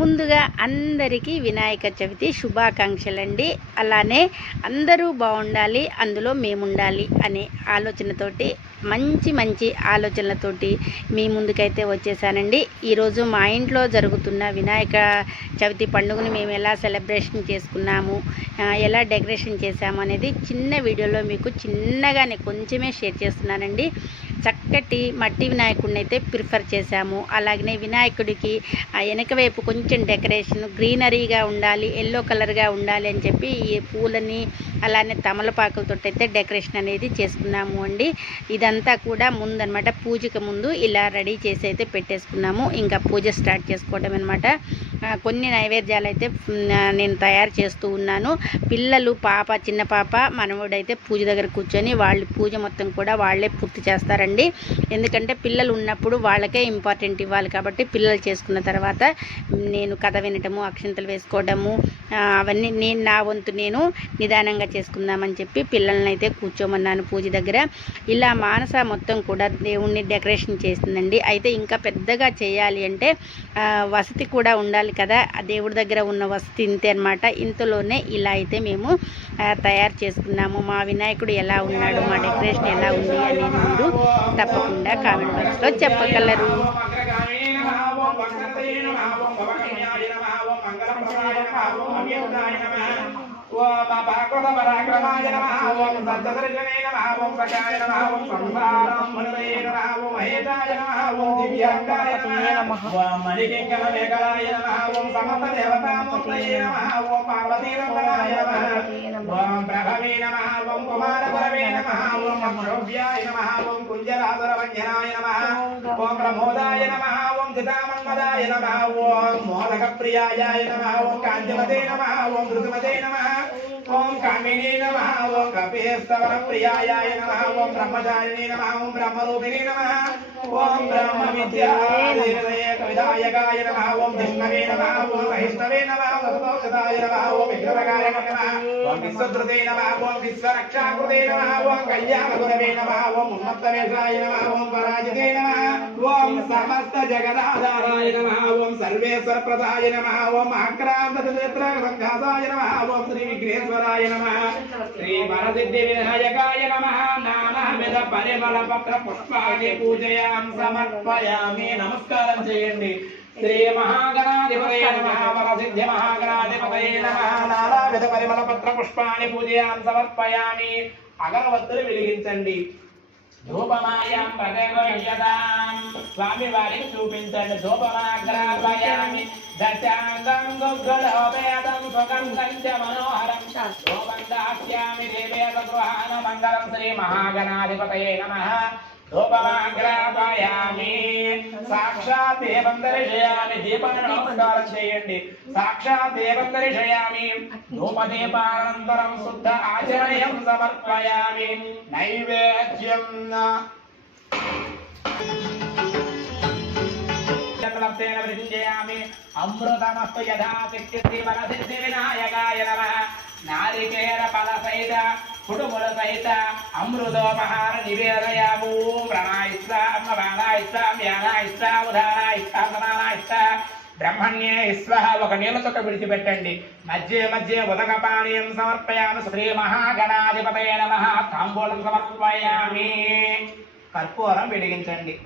ముందుగా అందరికీ వినాయక చవితి శుభాకాంక్షలండి. అలానే అందరూ బాగుండాలి అందులో మేముండాలి అనే ఆలోచనతోటి మంచి మంచి ఆలోచనలతోటి మీ ముందుకైతే వచ్చేసానండి. ఈరోజు మా ఇంట్లో జరుగుతున్న వినాయక చవితి పండుగను మేము ఎలా సెలబ్రేషన్ చేసుకున్నాము ఎలా డెకరేషన్ చేసాము అనేది చిన్న వీడియోలో మీకు చిన్నగానే కొంచెమే షేర్ చేస్తున్నానండి. చక్కటి మట్టి వినాయకుడిని అయితే ప్రిఫర్ చేశాము. అలాగనే వినాయకుడికి ఆ వెనక వైపు కొంచెం డెకరేషన్ గ్రీనరీగా ఉండాలి ఎల్లో కలర్గా ఉండాలి అని చెప్పి ఈ పూలని అలానే తమలపాకులతో అయితే డెకరేషన్ అనేది చేసుకున్నాము అండి. ఇదంతా కూడా ముందనమాట పూజకు ముందు ఇలా రెడీ చేసి అయితే పెట్టేసుకున్నాము. ఇంకా పూజ స్టార్ట్ చేసుకోవడం అనమాట కొన్ని నైవేద్యాలు అయితే నేను తయారు చేస్తూ ఉన్నాను. పిల్లలు పాప చిన్న పాప మనవుడైతే పూజ దగ్గర కూర్చొని వాళ్ళు పూజ మొత్తం కూడా వాళ్ళే పూర్తి చేస్తారండి. ఎందుకంటే పిల్లలు ఉన్నప్పుడు వాళ్ళకే ఇంపార్టెంట్ ఇవ్వాలి కాబట్టి పిల్లలు చేసుకున్న తర్వాత నేను కథ వినటము అక్షంతలు వేసుకోవడము అవన్నీ నేను నా వంతు నేను నిదానంగా చేసుకుందామని చెప్పి పిల్లల్ని అయితే కూర్చోమన్నాను పూజ దగ్గర. ఇలా మానస మొత్తం కూడా దేవుణ్ణి డెకరేషన్ చేసిందండి అయితే ఇంకా పెద్దగా చేయాలి అంటే వసతి కూడా ఉండాలి కదా. ఆ దేవుడి దగ్గర ఉన్న వసతి ఇంతే అనమాట ఇంతలోనే ఇలా అయితే మేము తయారు చేసుకున్నాము. మా వినాయకుడు ఎలా ఉన్నాడు మా డెకరేషన్ ఎలా ఉంది అనేది మీరు తప్పకుండా కామెంట్ బాక్స్లో చెప్పగలరు. ఓం భాగవత పరాక్రమాయ నమ ఓం సద్దదర్శనే నమ ఓం సకాయ నమ ఓం సంసారం మనురే నమః ఓం మహేశాయ నమ ఓం దివ్యాంగాయ నమ ఓం మణికంకణ మేఘాయ నమ ఓం సమస్త దేవతామూర్తయే నమ ఓం పార్వతీనందనాయ నమ ఓం ప్రభవే నమ ఓం కుమారగురవే నమ ఓం అక్షోభ్యాయ నమ ఓం కుంజరాధరవంజనాయ నమ ఓం ప్రమోదాయ నమః ఓం చితామన్మదాయ నమః ఓం మోదకప్రియాయ నమ ఓం కాంతిమతే నమ ఓం ఋతుమతే నమ ఓం కామినీ నమ ఓం కపిస్తవన ప్రియాయ నమ ఓం బ్రహ్మచారిణి నమ ఓం బ్రహ్మరూపిణి నమ ఓం బ్రహ్మ విద్యాదేవతయే కవిదాయకాయ నమ ఓం జిష్ణవే నమ ఓం మహిష్ణవే నమ ఓం వసుదోషదాయ నమః ఓం విగ్రహకాయ నమ ఓం విశ్వధృతే నమ ఓం విశ్వరక్షాకృతే నమ ఓం కళ్యాణగురవే నమ ఓం ఉన్మత్తవేషాయ నమ ఓం పరాజితే నమ ఓం సమస్త జగదాధారాయ నమ ఓం సర్వేశ్వర ప్రదాయ నమ ఓం అక్రాంత చరిత్ర సంఘాసాయ నమః ఓం శ్రీ విఘ్నేశ్వర సంపదాయ నమ శ్రీ వరసిద్ధి వినాయకాయ నమ. నానావిధ పరిమళ పత్ర పుష్పాన్ని పూజయాం సమర్పయామి నమస్కారం చేయండి. శ్రీ మహాగణాధిపతయ నమ. వరసిద్ధి మహాగణాధిపతయ నమ. నానావిధ పరిమళ పత్ర పుష్పాన్ని పూజయాం సమర్పయామి. అగరవత్తులు వెలిగించండి. ధూపమాయం ప్రదేశదాం స్వామి వారికి చూపించండి ధూపమాగ్రాపయామి దశాంగం గుగ్గులోపేదం సుగంధం చ మనోహరం. ధూపం దాస్యామి దేవేద గృహాన మంగళం శ్రీ మహాగణాధిపతయే నమ. ధూపమాగ్రాపయామి సాక్షాత్ దేవం దర్శయామి దీపాన్ని నమస్కారం చేయండి. సాక్షాత్ దేవం దర్శయామి ధూపదీపానంతరం శుద్ధ ఆచమయం సమర్పయామి. నైవేద్యం అమృతమస్తు యథా శక్తి వినాయకాయ నమః. నారికేర ఫల సహిత కుటుంబుల సహిత అమృతోపహార నివేదయాము ప్రణాయిస్తాం బాణాయిస్తాం యానాయిస్తాం ఉదానాయిస్తాం సమానాయిస్తాం బ్రహ్మణ్యే స్వహ ఒక నీళ్ళ విడిచిపెట్టండి. మధ్య మధ్య ఉదక పానీయం సమర్పయామి శ్రీ మహాగణాధిపతయ నమ. తాంబూలం సమర్పయామి. కర్పూరం వెలిగించండి.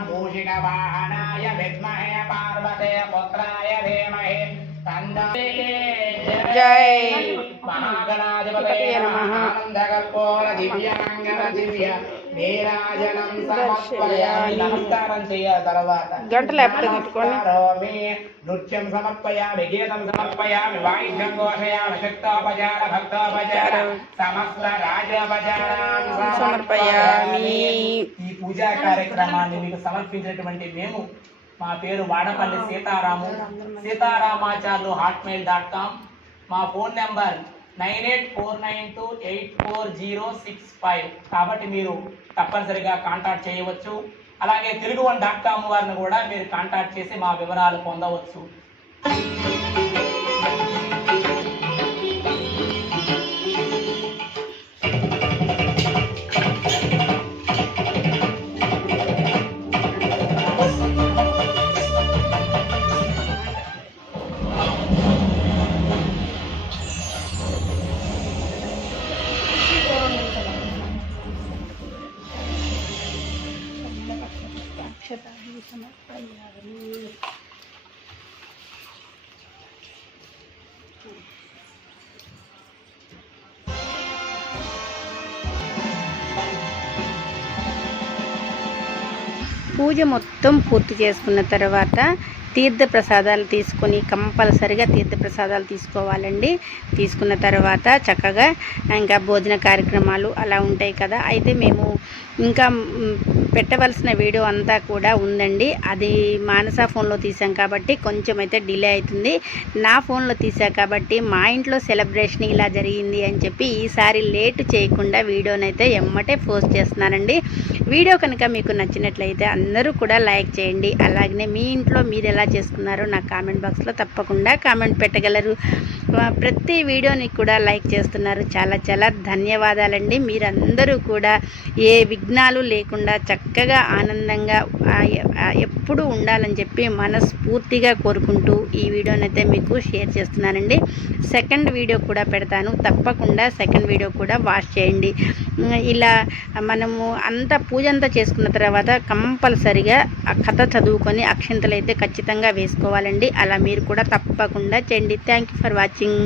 మూషిక వాహనాయ విద్మహే పార్వతే పుత్ర. జై నమః ఆనందకల్పోల దివ్యాంగన దివ్య నీరాజనం సమర్పయామి నమస్కారం చేయ తర్వాత గంటలు లేకపోతే పెట్టుకోండి. నమస్కారోమి నృత్యం సమర్పయామి గీతం సమర్పయామి వాయిద్యం ఘోషయామి శక్తోపచార భక్తోపచార సమస్త రాజోపచారం సమర్పయామి. ఈ పూజా కార్యక్రమాన్ని మీకు సమర్పించినటువంటి మేము మా పేరు Vadapalli Sitaramu. Sitaramacharlu Hotmail dot com మా phone number nine eight four nine two eight four zero six five. కాబట్టి మీరు తప్పనిసరిగా కాంటాక్ట్ చేయవచ్చు. అలాగే తెలుగు వన్ డాట్ కామ్ వారిని కూడా మీరు కాంటాక్ట్ చేసి మా వివరాలు పొందవచ్చు. పూజ మొత్తం పూర్తి చేసుకున్న తర్వాత తీర్థ ప్రసాదాలు తీసుకొని కంపల్సరిగా తీర్థ ప్రసాదాలు తీసుకోవాలండి. తీసుకున్న తర్వాత చక్కగా ఇంకా భోజన కార్యక్రమాలు అలా ఉంటాయి కదా. అయితే మేము ఇంకా పెట్టవలసిన వీడియో అంతా కూడా ఉందండి. అది మానస ఫోన్లో తీసాం కాబట్టి కొంచెం అయితే డిలే అవుతుంది. నా ఫోన్లో తీసా కాబట్టి మా ఇంట్లో సెలబ్రేషన్ ఇలా జరిగింది అని చెప్పి ఈసారి లేట్ చేయకుండా వీడియోనైతే ఎమ్మటే పోస్ట్ చేస్తున్నానండి. వీడియో కనుక మీకు నచ్చినట్లయితే అందరూ కూడా లైక్ చేయండి. అలాగనే మీ ఇంట్లో మీరు ఎలా చేసుకున్నారో నా కామెంట్ బాక్స్లో తప్పకుండా కామెంట్ పెట్టగలరు. ప్రతి వీడియోని కూడా లైక్ చేస్తున్నారు. చాలా చాలా ధన్యవాదాలండి. మీరందరూ కూడా ఏ విఘ్నాలు లేకుండా చక్కగా ఆనందంగా ఎప్పుడు ఉండాలని చెప్పి మనస్ఫూర్తిగా కోరుకుంటూ ఈ వీడియోనైతే మీకు షేర్ చేస్తున్నానండి. సెకండ్ వీడియో కూడా పెడతాను. తప్పకుండా సెకండ్ వీడియో కూడా వాష్ చేయండి. ఇలా మనము అంతా పూజ అంతా చేసుకున్న తర్వాత కంపల్సరిగా ఆ కథ చదువుకొని అక్షింతలు అయితే ఖచ్చితంగా వేసుకోవాలండి. అలా మీరు కూడా తప్పకుండా చేయండి. Thank you for watching